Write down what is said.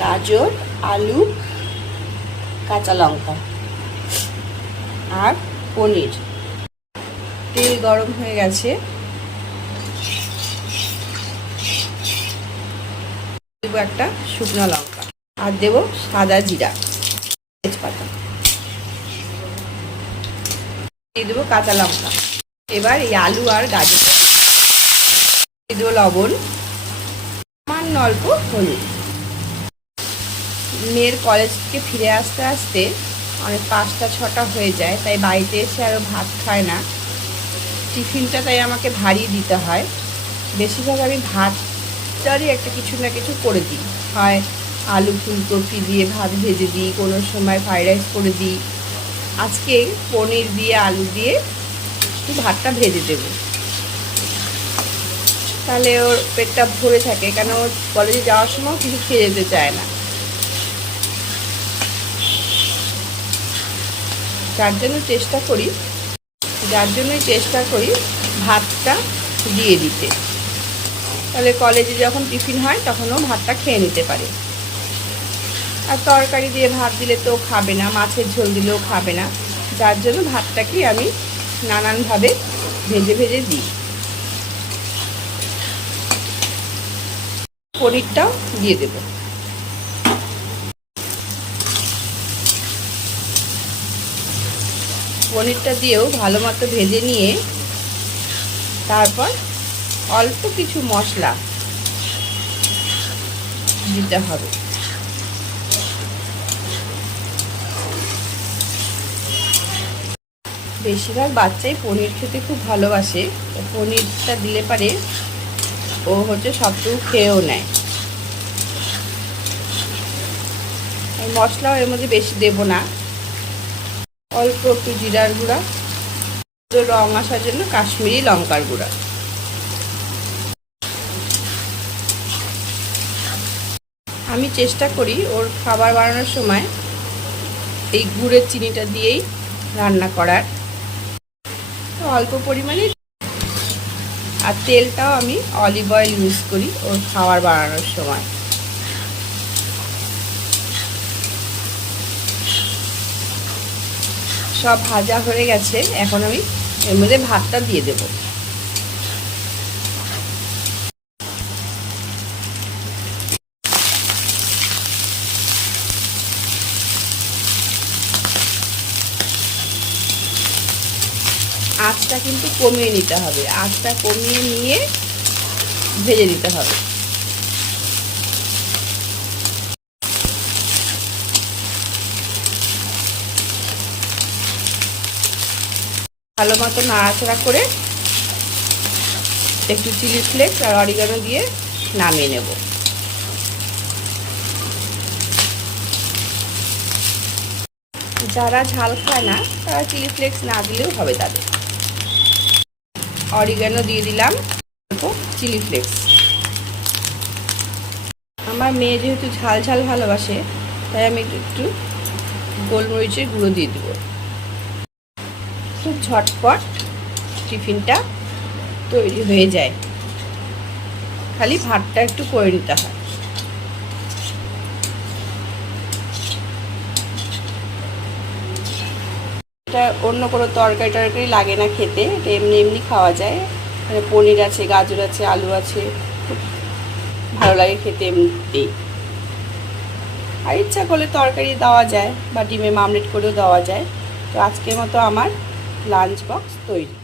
গাজর, আলু, কাঁচা লঙ্কা আর পনির। তেল গরম হয়ে গেছে, দেবো একটা শুকনো লঙ্কা আর দেবো সাদা জিরা, তেজপাতা, দিয়ে দেবো কাঁচা লঙ্কা। এবার এই আলু আর গাজর দিয়ে দেবো লবণ, সামান্য অল্প হলুদ। মেয়ের কলেজ থেকে ফিরে আসতে আসতে অনেক 5টা 6টা হয়ে যায়, তাই বাড়িতে এসে আরও ভাত খায় না। টিফিনটা তাই আমাকে ভারী দিতে হয়। বেশিরভাগ আমি ভাতটারই একটা কিছু না কিছু করে দিই, হয় আলু ফুলকপি দিয়ে ভাত ভেজে দিই, কোনো সময় ফ্রাইড রাইস করে দিই। আজকে পনির দিয়ে আলু দিয়ে একটু ভাতটা ভেজে দেবো, তাহলে ওর পেটটা ভরে থাকে, কেন ওর কলেজে যাওয়ার সময় কিছু খেয়ে যেতে চায় না। যার জন্যই চেষ্টা করি ভাতটা দিয়ে দিতে, তাহলে কলেজে যখন টিফিন হয় তখনও ভাতটা খেয়ে নিতে পারে। আর তরকারি দিয়ে ভাত দিলে তো খাবে না, মাছের ঝোল দিলেও খাবে না। যার জন্য ভাতটাকে আমি নানানভাবে ভেজে ভেজে দিই। পনিরটাও দিয়ে দেব। পনিরটা দিয়েও ভালো মতো ভেজে নিয়ে তারপর অল্প কিছু মশলা দিতে হবে। বেশিরভাগ বাচ্চাই পনির খেতে খুব ভালোবাসে, পনিরটা দিলে পারে ও সবটুকু খেয়েও নেয়। এই মশলাও এর মধ্যে বেশি দেব না, অল্প একটু জিরার গুঁড়া, রং আসার জন্য কাশ্মীরি লঙ্কার গুঁড়া। আমি চেষ্টা করি ওর খাবার বানানোর সময় এই গুড়ের চিনিটা দিয়েই রান্না করার, অল্প পরিমাণে। আর তেলটাও আমি অলিভ অয়েল ইউজ করি ওর খাবার বানানোর সময়। সব ভাজা হয়ে গেছে, এখন আমি এর মধ্যে ভাতটা দিয়ে দেব। আঁচটা কিন্তু কমিয়ে নিতে হবে, আঁচটা কমিয়ে নিয়ে ভেজে নিতে হবে। ভালো মতো নাড়াচাড়া করে একটু চিলি ফ্লেক্স আর অরিগানো দিয়ে নামিয়ে নেব। যারা ঝাল খায় না তারা চিলি ফ্লেক্স না দিলেও হবে তাদের। অরিগানো দিয়ে দিলাম, চিলি ফ্লেক্স। আমার মেয়ে যেহেতু ঝাল ঝাল ভালোবাসে, তাই আমি একটু গোলমরিচের গুঁড়ো দিয়ে দেবো। খুব ঝটপট টিফিনটা তৈরি হয়ে যায়, খালি ভাতটা একটু করে নিতে হয়। এটা অন্য কোনো তরকারি লাগে না খেতে, এটা এমনি এমনি খাওয়া যায়। মানে পনির আছে, গাজর আছে, আলু আছে, খুব ভালো লাগে খেতে এমনিতেই। আর ইচ্ছা করলে তরকারি দেওয়া যায় বা ডিমে মামলেট করেও দেওয়া যায়। তো আজকের মতো আমার লাঞ্চ বক্স তৈরি।